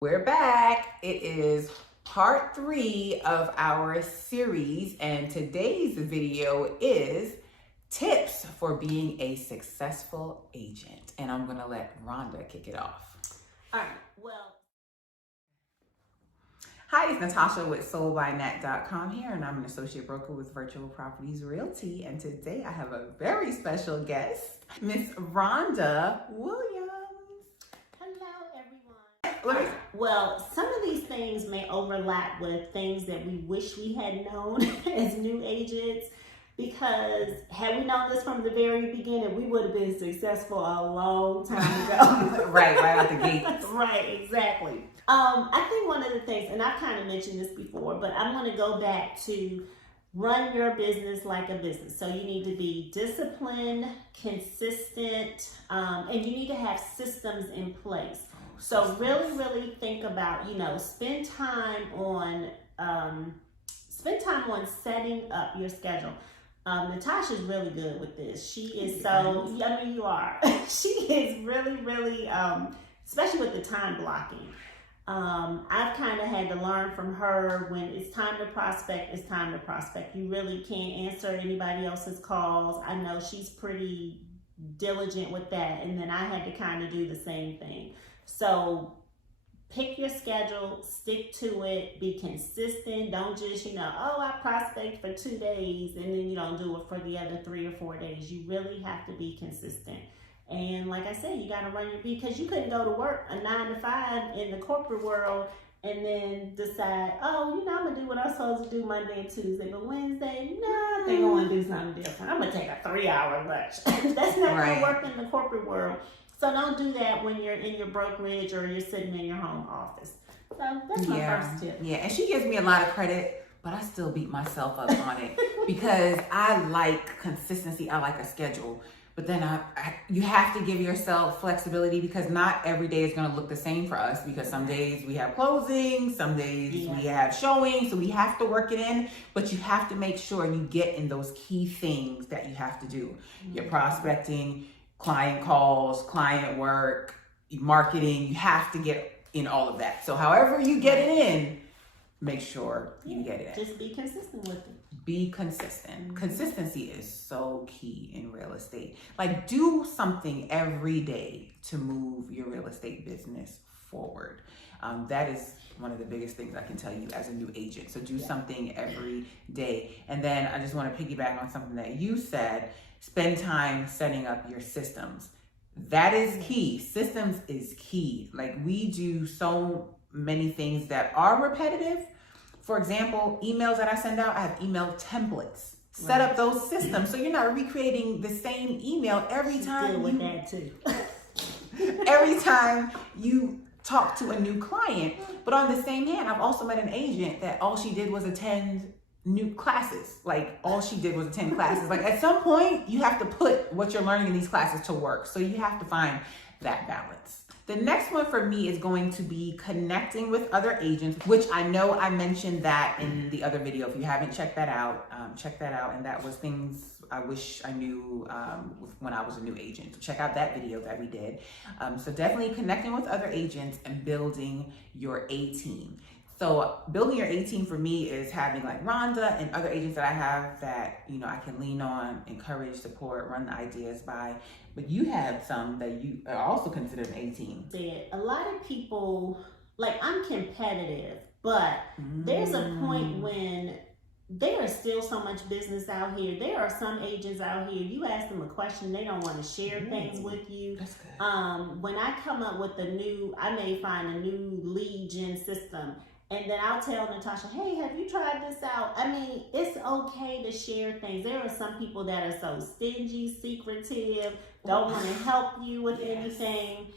We're back. It is part 3 of our series, and today's video is tips for being a successful agent. And I'm gonna let Rhonda kick it off. All right, well. Hi, it's Natasha with soldbynet.com here, and I'm an associate broker with Virtual Properties Realty. And today I have a very special guest, Miss Rhonda Williams. Well, some of these things may overlap with things that we wish we had known as new agents, because had we known this from the very beginning, we would have been successful a long time ago. right out the gate. Right, exactly. I think one of the things, and I've kind of mentioned this before, but I'm going to go back to run your business like a business. So you need to be disciplined, consistent, and you need to have systems in place. So really think about, spend time on setting up your schedule. Natasha's really good with this. She is you are. She is really, especially with the time blocking. I've kind of had to learn from her, when it's time to prospect, it's time to prospect. You really can't answer anybody else's calls. I know she's pretty diligent with that, and then I had to kind of do the same thing. So pick your schedule, stick to it, be consistent. Don't just, I prospect for 2 days and then you don't do it for the other 3 or 4 days. You really have to be consistent. And like I said, you got to run because you couldn't go to work a 9 to 5 in the corporate world and then decide, I'm going to do what I'm supposed to do Monday and Tuesday, but Wednesday, no, I think I want to do something different. I'm going to take a 3-hour lunch. That's not going to work in the corporate world. So don't do that when you're in your brokerage or you're sitting in your home office. So that's my first tip. Yeah, and she gives me a lot of credit, but I still beat myself up on it because I like consistency. I like a schedule. But then you have to give yourself flexibility, because not every day is going to look the same for us, because some days we have closings, some days we have showings, so we have to work it in, but you have to make sure you get in those key things that you have to do. Your prospecting, client calls, client work, marketing, you have to get in all of that. So however you get it in, make sure you get it in. Just be consistent with it. Be consistent. Consistency is so key in real estate. Like, do something every day to move your real estate business forward. That is one of the biggest things I can tell you as a new agent. So do something every day. And then I just want to piggyback on something that you said. Spend time setting up your systems. That is key. Systems is key. Like, we do so many things that are repetitive. For example, emails that I send out, I have email templates. Set up those systems so you're not recreating the same email every time. With that too. Every time you talk to a new client. But on the same hand, I've also met an agent that all she did was attend new classes. Like, all she did was attend classes. Like, at some point, you have to put what you're learning in these classes to work. So you have to find that balance. The next one for me is going to be connecting with other agents, which I know I mentioned that in the other video. If you haven't checked that out, check that out. And that was things I wish I knew when I was a new agent. So check out that video that we did. So definitely connecting with other agents and building your A team. So building your A team for me is having like Rhonda and other agents that I have that, I can lean on, encourage, support, run the ideas by. But you have some that you are also considered an A team. A lot of people, like, I'm competitive, but there's a point when there is still so much business out here. There are some agents out here, you ask them a question, they don't want to share things with you. That's good. When I come up with I may find a new lead gen system. And then I'll tell Natasha, hey, have you tried this out? I mean, it's okay to share things. There are some people that are so stingy, secretive, don't want to help you with anything.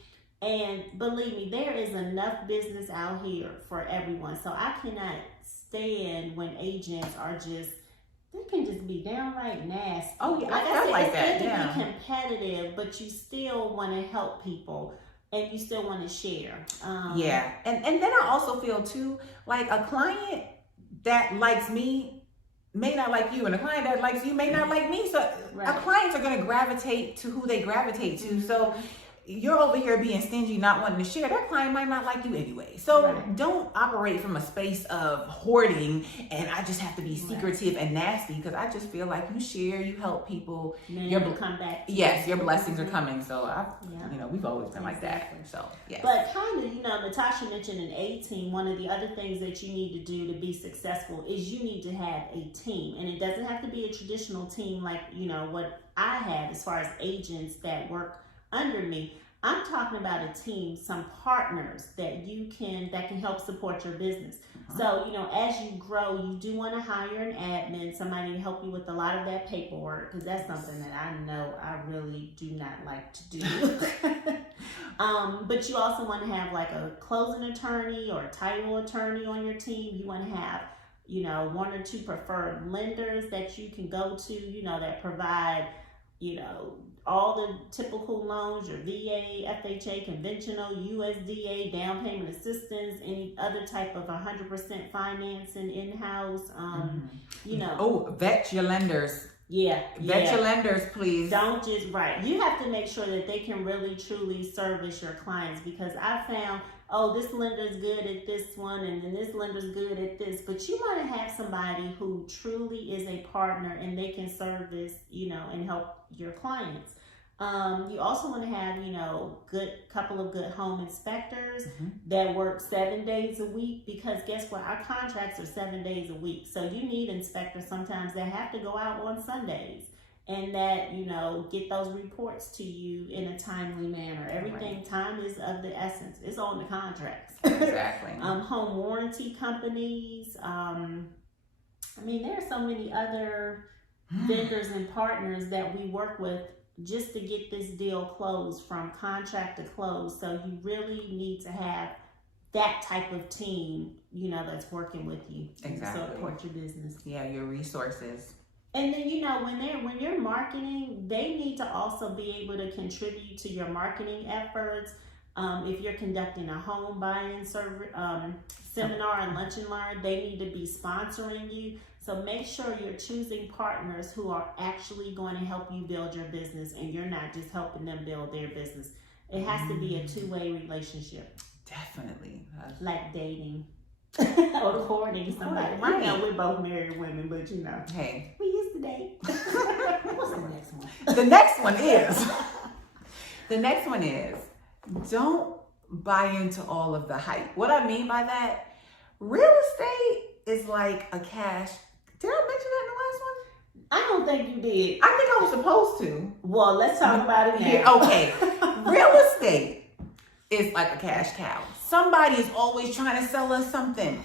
And believe me, there is enough business out here for everyone. So I cannot stand when agents are they can just be downright nasty. Oh, yeah, I felt like that. It's good to be competitive, but you still want to help people. And you still want to share. And then I also feel too, like, a client that likes me may not like you, and a client that likes you may not like me. So our clients are going to gravitate to who they gravitate to. So you're over here being stingy, not wanting to share, that client might not like you anyway. So Right. don't operate from a space of hoarding and I just have to be secretive and nasty, because I just feel like you share, you help people. And then Your it'll come back. to Yes, you. your blessings are coming. So Yeah. we've always been like Exactly. that. So yes. But kind of, Natasha mentioned an A team. One of the other things that you need to do to be successful is you need to have a team. And it doesn't have to be a traditional team like, what I have as far as agents that work under me. I'm talking about a team, some partners that can help support your business. So, as you grow, you do want to hire an admin, somebody to help you with a lot of that paperwork, because that's something that I know I really do not like to do. But you also want to have like a closing attorney or title attorney on your team. You want to have, one or two preferred lenders that you can go to, that provide, all the typical loans, your VA, FHA, conventional, USDA, down payment assistance, any other type of 100% financing in-house, vet your lenders. Vet your lenders, please. Don't just, you have to make sure that they can really, truly service your clients, because I found, this lender's good at this one, and then this lender's good at this, but you want to have somebody who truly is a partner and they can service, and help your clients. You also want to have, couple of good home inspectors that work 7 days a week, because guess what? Our contracts are 7 days a week. So you need inspectors sometimes that have to go out on Sundays and that, get those reports to you in a timely manner. Everything, time is of the essence. It's on the contracts. Exactly. Home warranty companies. There are so many other vendors and partners that we work with just to get this deal closed from contract to close. So you really need to have that type of team, that's working with you to support your business. Yeah, your resources. And then, when you're marketing, they need to also be able to contribute to your marketing efforts. If you're conducting a home buying seminar and lunch and learn, they need to be sponsoring you. So make sure you're choosing partners who are actually going to help you build your business, and you're not just helping them build their business. It has to be a two-way relationship. Definitely. Like dating or courting somebody. Right. We're both married women, but Hey. we used to date. What's the next one? The next one is, don't buy into all of the hype. What I mean by that, real estate is like a cash. Did I mention that in the last one? I don't think you did. I think I was supposed to. Well, let's talk about it now. Yeah, okay. Real estate is like a cash cow. Somebody is always trying to sell us something.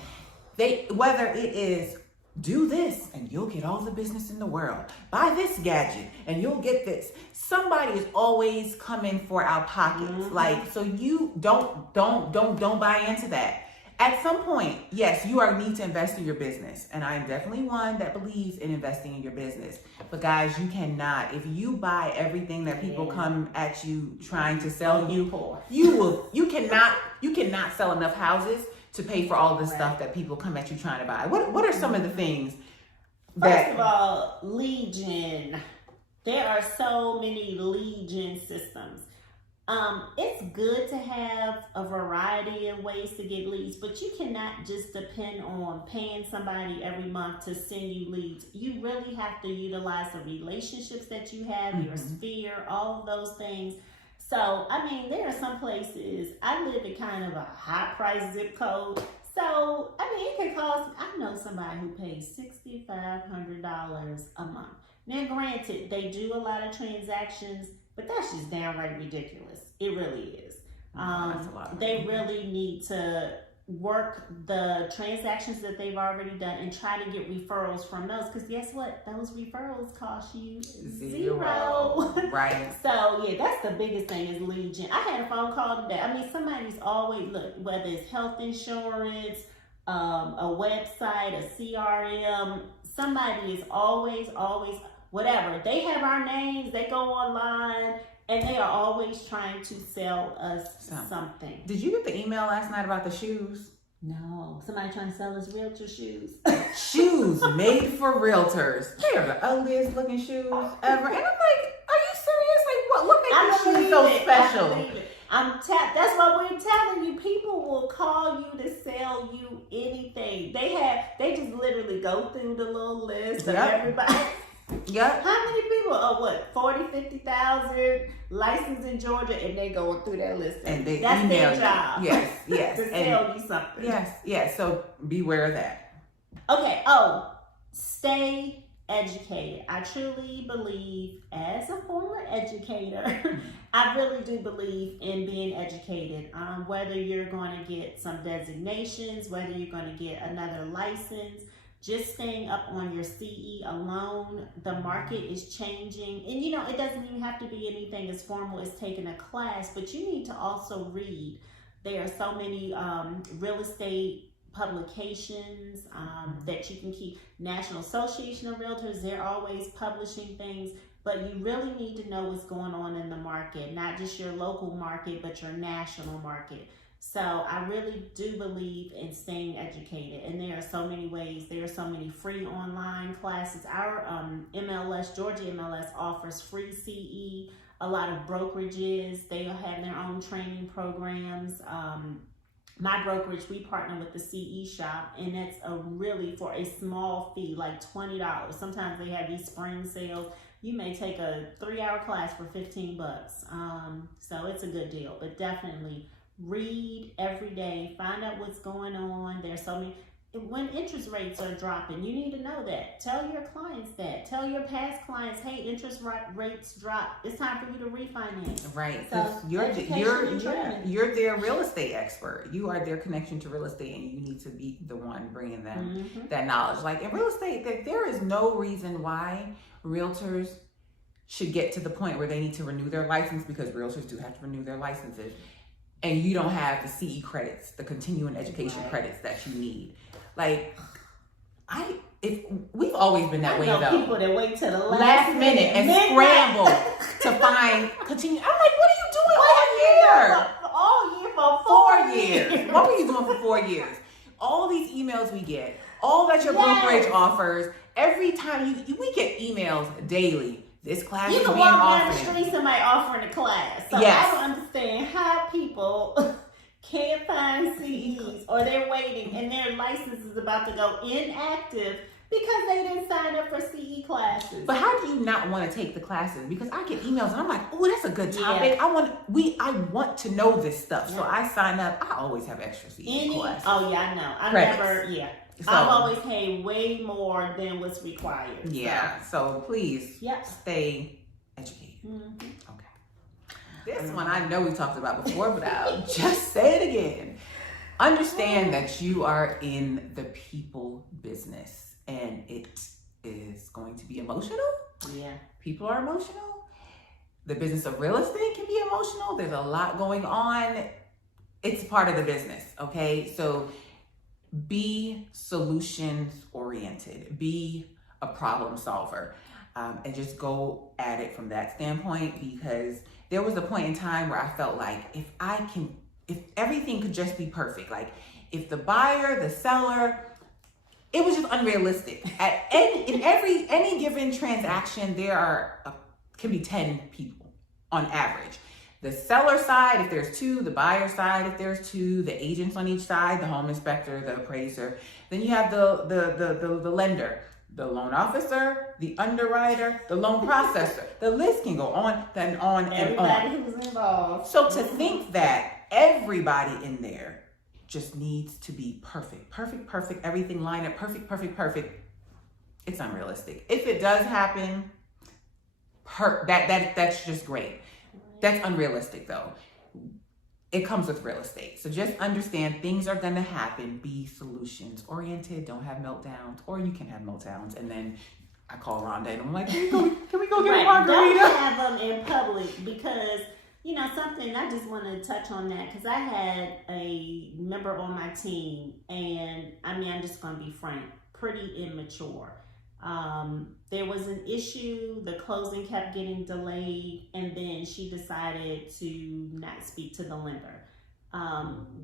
Whether it is, do this and you'll get all the business in the world. Buy this gadget and you'll get this. Somebody is always coming for our pockets. So you don't buy into that. At some point, yes, you need to invest in your business. And I am definitely one that believes in investing in your business. But guys, you cannot. If you buy everything that people come at you trying to sell you cannot sell enough houses to pay for all the stuff that people come at you trying to buy. What are some of the things that... First of all, lead gen. There are so many lead gen systems. It's good to have a variety of ways to get leads, but you cannot just depend on paying somebody every month to send you leads. You really have to utilize the relationships that you have, your sphere, all of those things. So, there are some places, I live in kind of a high price zip code. So, it can cost, I know somebody who pays $6,500 a month. Now, granted, they do a lot of transactions, but that's just downright ridiculous. It really is. They really need to work the transactions that they've already done and try to get referrals from those. Because guess what? Those referrals cost you zero. Right. So, that's the biggest thing is lead gen. I had a phone call today. Somebody's always, whether it's health insurance, a website, a CRM, somebody is always, whatever. They have our names, they go online, and they are always trying to sell us something. Did you get the email last night about the shoes? No. Somebody trying to sell us realtor shoes. Shoes made for realtors. They are the ugliest looking shoes ever. And I'm like, are you serious? Like, what makes these shoes is so special. That's what we're telling you. People will call you to sell you anything. They just literally go through the little list of everybody. Yep. How many people are 40, 50,000 licensed in Georgia, and they going through that list? And they that's email their job. Yes. To sell you something. Yes. So beware of that. Okay. Stay educated. I truly believe, as a former educator, I really do believe in being educated. Whether you're going to get some designations, whether you're going to get another license, just staying up on your CE alone. The market is changing, and it doesn't even have to be anything as formal as taking a class, but you need to also read. There are so many real estate publications that you can keep. National Association of Realtors, they're always publishing things, but you really need to know what's going on in the market, not just your local market, but your national market. So I really do believe in staying educated, and there are so many ways. There are so many free online classes. Our MLS, Georgia MLS, offers free CE. A lot of brokerages, they have their own training programs. My brokerage, we partner with the CE shop, and it's really for a small fee, like $20. Sometimes they have these spring sales. You may take a 3-hour class for $15. So it's a good deal, but definitely read every day, find out what's going on. There's so many. When interest rates are dropping, you need to know that. Tell your clients that. Tell your past clients, hey, interest rates drop. It's time for you to refinance. Right. So You're their real estate expert. You are their connection to real estate, and you need to be the one bringing them that knowledge. Like in real estate, there is no reason why realtors should get to the point where they need to renew their license, because realtors do have to renew their licenses, and you don't have the CE credits, the continuing education credits that you need. Like, we've always been that way though. People that wait till the last minute and scramble to find continue. I'm like, what are you doing all year? All year for 4 years. What were you doing for 4 years? All these emails we get, all that your brokerage offers, every time we get emails daily. This class you is can being walk offered. down the street, somebody offering a class. So Yes. I don't understand how people can't find CEs, or they're waiting and their license is about to go inactive because they didn't sign up for CE classes. But how do you not want to take the classes? Because I get emails and I'm like, oh, that's a good topic. I want to know this stuff. So I sign up. I always have extra CE classes. Oh yeah, I know. So, I've always paid way more than what's required. Yeah. So please stay educated. Mm-hmm. Okay. This one I know we talked about before, but I'll just say it again. Understand that you are in the people business, and it is going to be emotional. Yeah. People are emotional. The business of real estate can be emotional. There's a lot going on. It's part of the business, okay? So be solutions oriented. Be a problem solver, and just go at it from that standpoint, because there was a point in time where I felt like if everything could just be perfect, like if the buyer, the seller, it was just unrealistic. In any given transaction, there can be 10 people on average. The seller side, if there's 2, the buyer side, if there's 2, the agents on each side, the home inspector, the appraiser. Then you have the lender, the loan officer, the underwriter, the loan processor. The list can go on and on and on. Everybody who's involved. So to think that everybody in there just needs to be perfect, everything line up, perfect, it's unrealistic. If it does happen, that's just great. That's unrealistic though. It comes with real estate. So just understand things are gonna happen. Be solutions oriented. Don't have meltdowns, or you can have meltdowns. And then I call Rhonda and I'm like, can we go get a margarita? Don't have them in public, because something I just want to touch on that, because I had a member on my team, and I'm just gonna be frank, pretty immature. There was an issue, the closing kept getting delayed, and then she decided to not speak to the lender.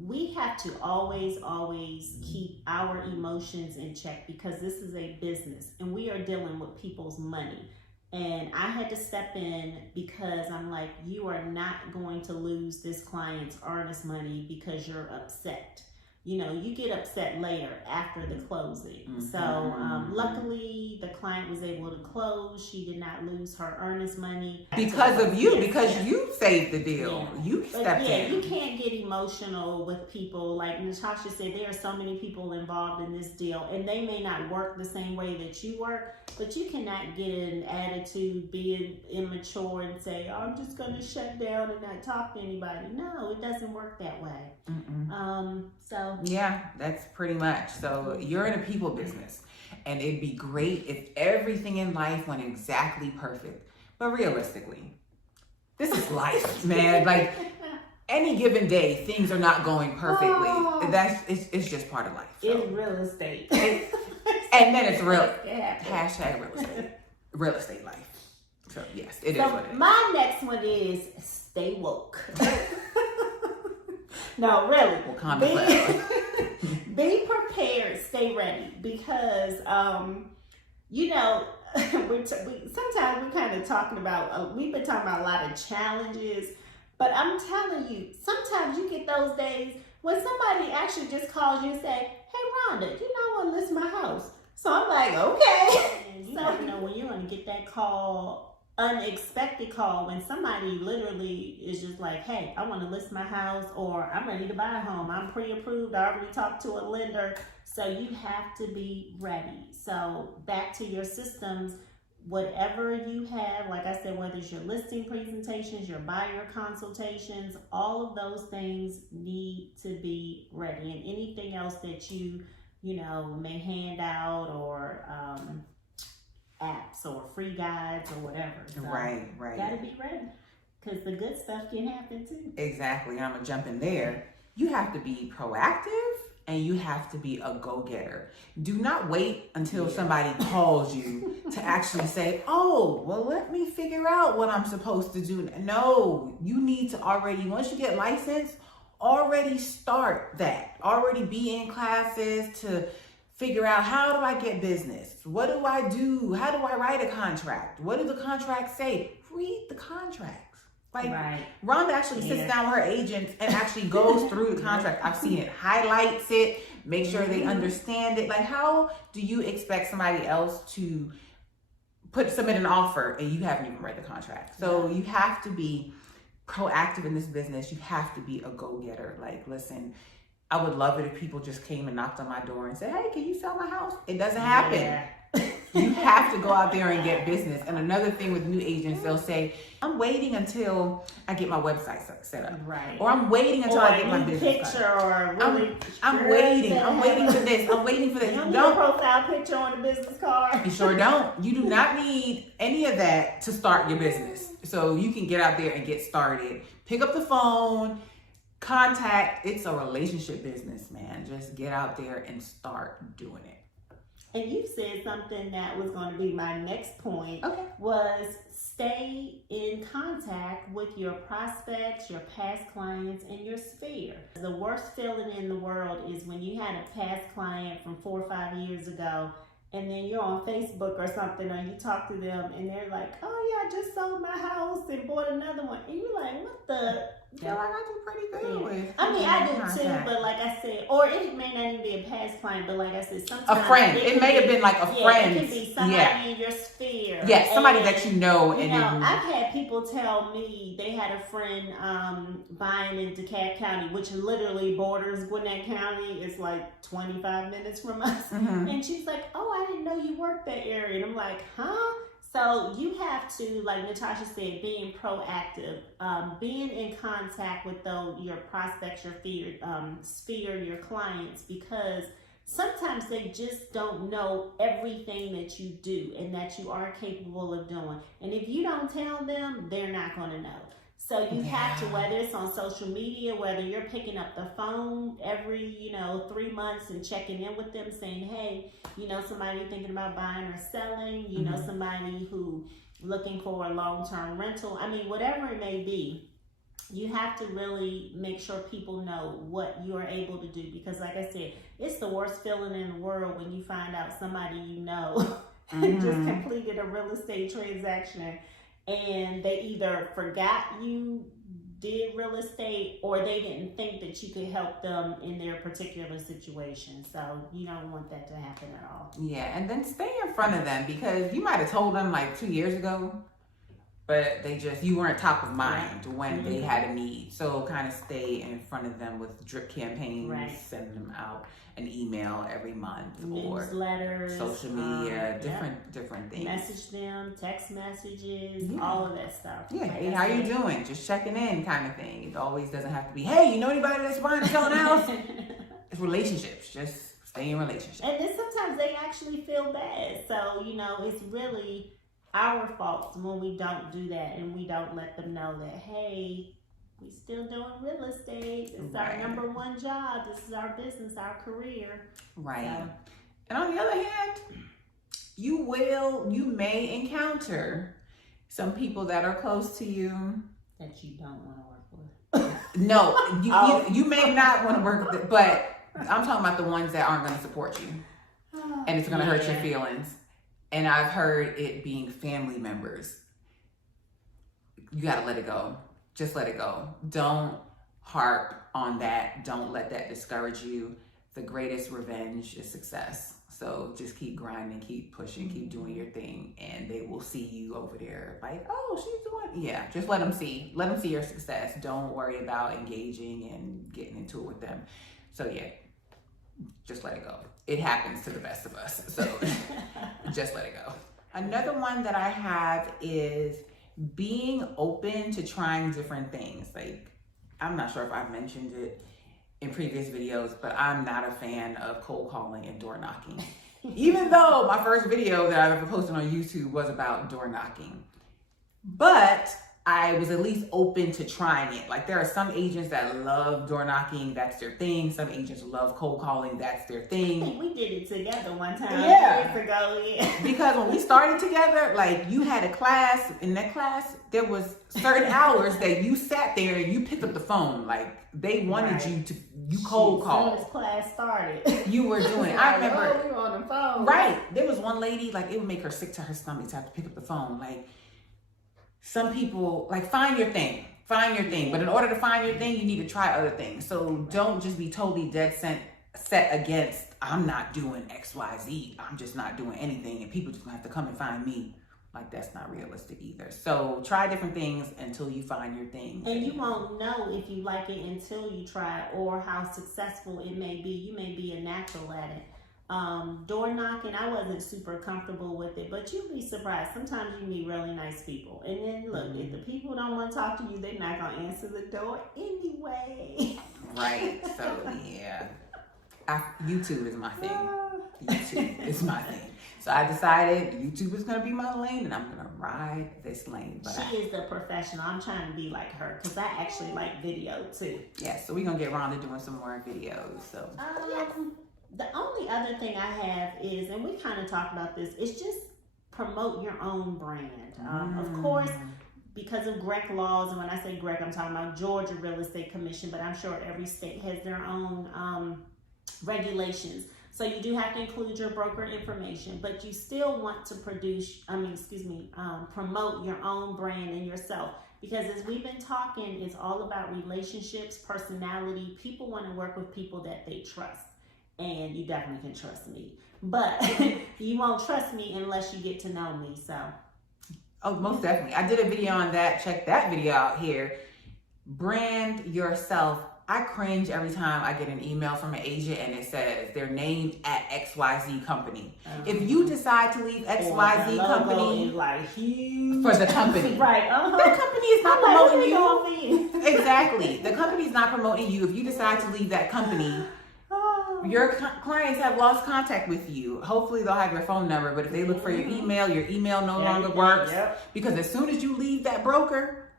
We have to always keep our emotions in check, because this is a business and we are dealing with people's money. And I had to step in because I'm like, you are not going to lose this client's earnest money because you're upset. You know, you get upset later after the closing. So luckily the client was able to close. She did not lose her earnest money. Because of you, because you saved the deal. Yeah. You stepped in. You can't get emotional with people. Like Natasha said, there are so many people involved in this deal, and they may not work the same way that you work, but you cannot get an attitude, being immature, and say, oh, I'm just going to shut down and not talk to anybody. No, it doesn't work that way. So yeah, that's pretty much. So you're in a people business, and it'd be great if everything in life went exactly perfect. But realistically, this is life, man. Like any given day, things are not going perfectly. It's just part of life. So. It's real estate. And then it's hashtag real estate. Real estate life. So yes, it is what it is. My next one is stay woke. No, really. Be prepared, stay ready, because you know, sometimes we're kind of talking about, we've been talking about a lot of challenges, but I'm telling you, sometimes you get those days when somebody actually just calls you and say, hey Rhonda, you know I want to list my house. So I'm like, okay. And you never know when you're going to get that call, unexpected call, when somebody literally is just like, hey, I want to list my house, or I'm ready to buy a home. I'm pre-approved. I already talked to a lender. So you have to be ready. So back to your systems, whatever you have, like I said, whether it's your listing presentations, your buyer consultations, all of those things need to be ready. And anything else that you know, may hand out, or apps or free guides or whatever. So right. Gotta be ready, because the good stuff can happen too. Exactly. And I'm gonna jump in there. You have to be proactive, and you have to be a go-getter. Do not wait until somebody calls you to actually say, oh, well, let me figure out what I'm supposed to do. No, you need to already, once you get licensed, already start that. Already be in classes to figure out, how do I get business? What do I do? How do I write a contract? What do the contracts say? Read the contracts. Like, Rhonda actually sits down with her agents and actually goes through the contract. I've seen it, highlights it, make sure they understand it. Like, how do you expect somebody else to submit an offer and you haven't even read the contract? So you have to be proactive in this business. You have to be a go-getter. Like, listen, I would love it if people just came and knocked on my door and said, hey, can you sell my house? It doesn't happen. Yeah. You have to go out there and get business. And another thing with new agents, they'll say, I'm waiting until I get my website set up. Right. Or I'm waiting until I get my business picture card. Or really I'm waiting. I'm waiting for this. I'm waiting for this. You don't need a profile picture on the business card. You sure don't. You do not need any of that to start your business. So you can get out there and get started. Pick up the phone, contact. It's a relationship business, man. Just get out there and start doing it. And you said something that was going to be my next point, was stay in contact with your prospects, your past clients, and your sphere. The worst feeling in the world is when you had a past client from 4 or 5 years ago, and then you're on Facebook or something, or you talk to them, and they're like, oh yeah, I just sold my house and bought another one. And you're like, what the? Yeah, like I do pretty good with. I mean, I do too, but like I said, or it may not even be a past client, but like I said, sometimes a friend. It may have been like a friend. It could be somebody in your sphere. Yeah, somebody that you know. You know, I've had people tell me they had a friend buying in DeKalb County, which literally borders Gwinnett County. It's like 25 minutes from us. And she's like, oh, I didn't know you worked that area. And I'm like, huh? So you have to, like Natasha said, being proactive, being in contact with your prospects, your sphere, your clients, because sometimes they just don't know everything that you do and that you are capable of doing. And if you don't tell them, they're not going to know. So you have to, whether it's on social media, whether you're picking up the phone every, 3 months and checking in with them saying, hey, somebody thinking about buying or selling, somebody who looking for a long-term rental. I mean, whatever it may be, you have to really make sure people know what you are able to do. Because like I said, it's the worst feeling in the world when you find out somebody just completed a real estate transaction, and they either forgot you did real estate or they didn't think that you could help them in their particular situation. So you don't want that to happen at all. Yeah, and then stay in front of them, because you might have told them like 2 years ago, but you weren't top of mind when they had a need. So kind of stay in front of them with drip campaigns, send them out an email every month, newsletters, or social media, different things. Message them, text messages, all of that stuff. Yeah, hey, how you doing? Just checking in, kind of thing. It always doesn't have to be, hey, you know anybody that's buying or selling a house? It's relationships. Just stay in relationships. And then sometimes they actually feel bad. So, you know, it's really our fault when we don't do that and we don't let them know that, hey, we still doing real estate. It's our number one job. This is our business, our career. Right. So. And on the other hand, you may encounter some people that are close to you that you don't want to work with. No, you may not want to work with it, but I'm talking about the ones that aren't going to support you. And it's going to hurt your feelings. And I've heard it being family members. You got to let it go. Just let it go. Don't harp on that. Don't let that discourage you. The greatest revenge is success. So just keep grinding, keep pushing, keep doing your thing, and they will see you over there like, oh, she's doing, yeah, just let them see your success. Don't worry about engaging and getting into it with them. So yeah, just let it go. It happens to the best of us. So just let it go. Another one that I have is being open to trying different things. Like, I'm not sure if I've mentioned it in previous videos, but I'm not a fan of cold calling and door knocking. Even though my first video that I've ever posted on YouTube was about door knocking. But I was at least open to trying it. Like, there are some agents that love door knocking, that's their thing. Some agents love cold calling, that's their thing. I think we did it together one time. Yeah. Years ago, Because when we started together, like, you had a class. In that class, there was certain hours that you sat there and you picked up the phone. Like, they wanted you cold call. As soon as class started, you were doing it. I remember. We were on the phone. Right. There was one lady, like, it would make her sick to her stomach to have to pick up the phone. Like, some people, like, find your thing. But in order to find your thing, you need to try other things. So don't just be totally dead set against, I'm not doing X, Y, Z. I'm just not doing anything. And people just gonna have to come and find me. Like, that's not realistic either. So try different things until you find your thing. And you won't know if you like it until you try it, or how successful it may be. You may be a natural at it. Door knocking, I wasn't super comfortable with it, but you'd be surprised. Sometimes you meet really nice people. And then look, if the people don't want to talk to you, they're not going to answer the door anyway. Right. So, yeah. YouTube is my thing. YouTube is my thing. So I decided YouTube is going to be my lane, and I'm going to ride this lane. But she is a professional. I'm trying to be like her, because I actually like video too. Yeah, so we're going to get Rhonda doing some more videos. So the only other thing I have is, and we kind of talked about this, is just promote your own brand. Of course, because of GREC laws, and when I say GREC, I'm talking about Georgia Real Estate Commission, but I'm sure every state has their own regulations. So you do have to include your broker information, but you still want to promote your own brand and yourself. Because as we've been talking, it's all about relationships, personality. People want to work with people that they trust. And you definitely can trust me. But you won't trust me unless you get to know me, so. Oh, most definitely. I did a video on that. Check that video out here. Brand yourself. I cringe every time I get an email from an agent and it says they're named at XYZ company. If you decide to leave XYZ company for the company, right? The company is not promoting you. Exactly. The company is not promoting you. If you decide to leave that company, your clients have lost contact with you. Hopefully they'll have your phone number, but if they look for your email no longer works. Because as soon as you leave that broker,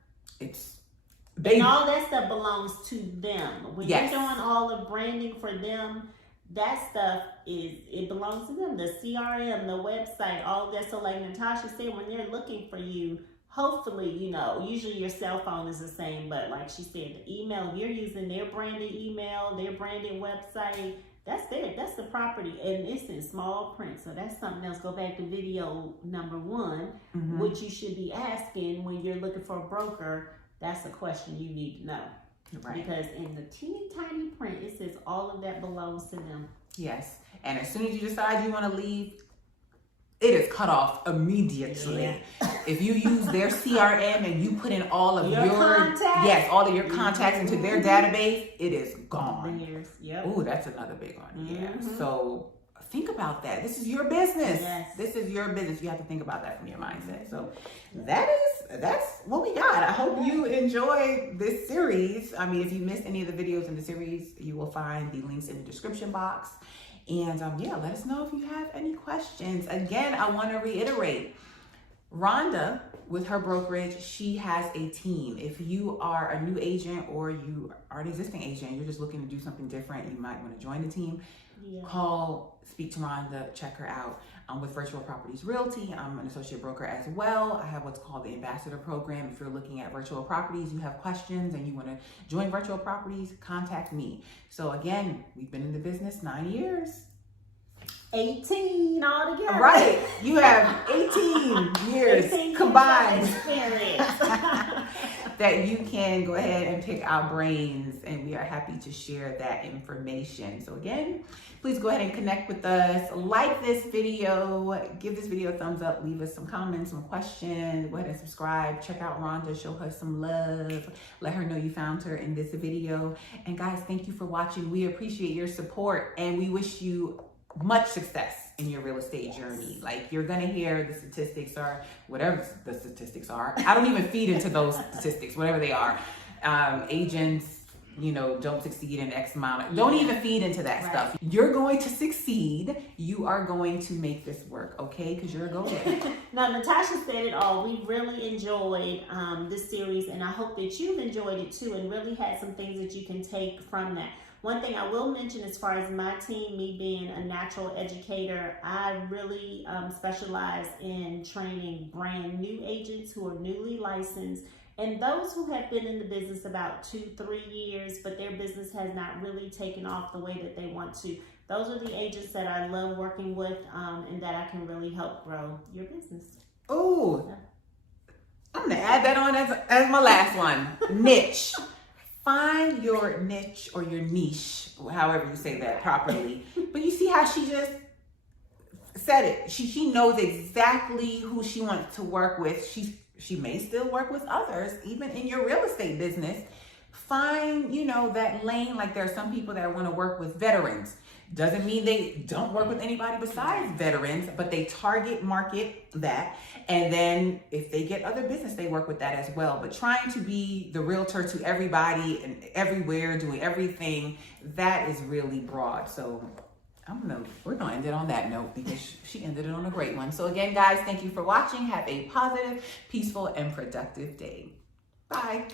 and all that stuff belongs to them. When you're doing all the branding for them, that stuff it belongs to them. The CRM, the website, all that. So like Natasha said, when they're looking for you, hopefully, usually your cell phone is the same, but like she said, the email, if you're using their branded email, their branded website, That's the property, and it's in small print. So that's something else. Go back to video number 1, what you should be asking when you're looking for a broker. That's a question you need to know. Right. Because in the teeny tiny print, it says all of that belongs to them. Yes. And as soon as you decide you want to leave, it is cut off immediately. Yeah. If you use their CRM and you put in all of your contacts, all of your contacts into their database, it is gone. Yep. Ooh, that's another big one. Yeah. So think about that. This is your business. Yes. This is your business. You have to think about that from your mindset. So that's what we got. I hope you enjoyed this series. I mean, if you missed any of the videos in the series, you will find the links in the description box. And yeah, let us know if you have any questions. Again, I want to reiterate, Rhonda, with her brokerage, she has a team. If you are a new agent or you are an existing agent, you're just looking to do something different, you might want to join the team. Call, speak to Rhonda, check her out. I'm with Virtual Properties Realty. I'm an associate broker as well. I have what's called the Ambassador Program. If you're looking at virtual properties, you have questions and you want to join Virtual Properties, contact me. So again, we've been in the business 9 years. 18 altogether. Right. You have 18 years 18 combined that you can go ahead and pick our brains, and we are happy to share that information. So again, please go ahead and connect with us. Like this video, give this video a thumbs up, leave us some comments, some questions, go ahead and subscribe. Check out Rhonda, show her some love. Let her know you found her in this video. And guys, thank you for watching. We appreciate your support, and we wish you much success in your real estate journey. Like, you're gonna hear the statistics or whatever the statistics are. I don't even feed into those statistics, whatever they are. Agents, you know, don't succeed in X amount. Don't even feed into that stuff. You're going to succeed. You are going to make this work, okay? Because you're a go-getter. Now, Natasha said it all. We really enjoyed this series, and I hope that you've enjoyed it too, and really had some things that you can take from that. One thing I will mention as far as my team, me being a natural educator, I really specialize in training brand new agents who are newly licensed, and those who have been in the business about 2-3 years, but their business has not really taken off the way that they want to. Those are the agents that I love working with, and that I can really help grow your business. Oh, I'm gonna add that on as my last one. Niche. Find your niche or your niche, however you say that properly. But you see how she just said it. She knows exactly who she wants to work with. She may still work with others, even in your real estate business. Find, you know, that lane. Like, there are some people that want to work with veterans. Doesn't mean they don't work with anybody besides veterans, but they target market that. And then if they get other business, they work with that as well. But trying to be the realtor to everybody and everywhere, doing everything, that is really broad. So we're gonna end it on that note, because she ended it on a great one. So again, guys, thank you for watching. Have a positive, peaceful, and productive day. Bye.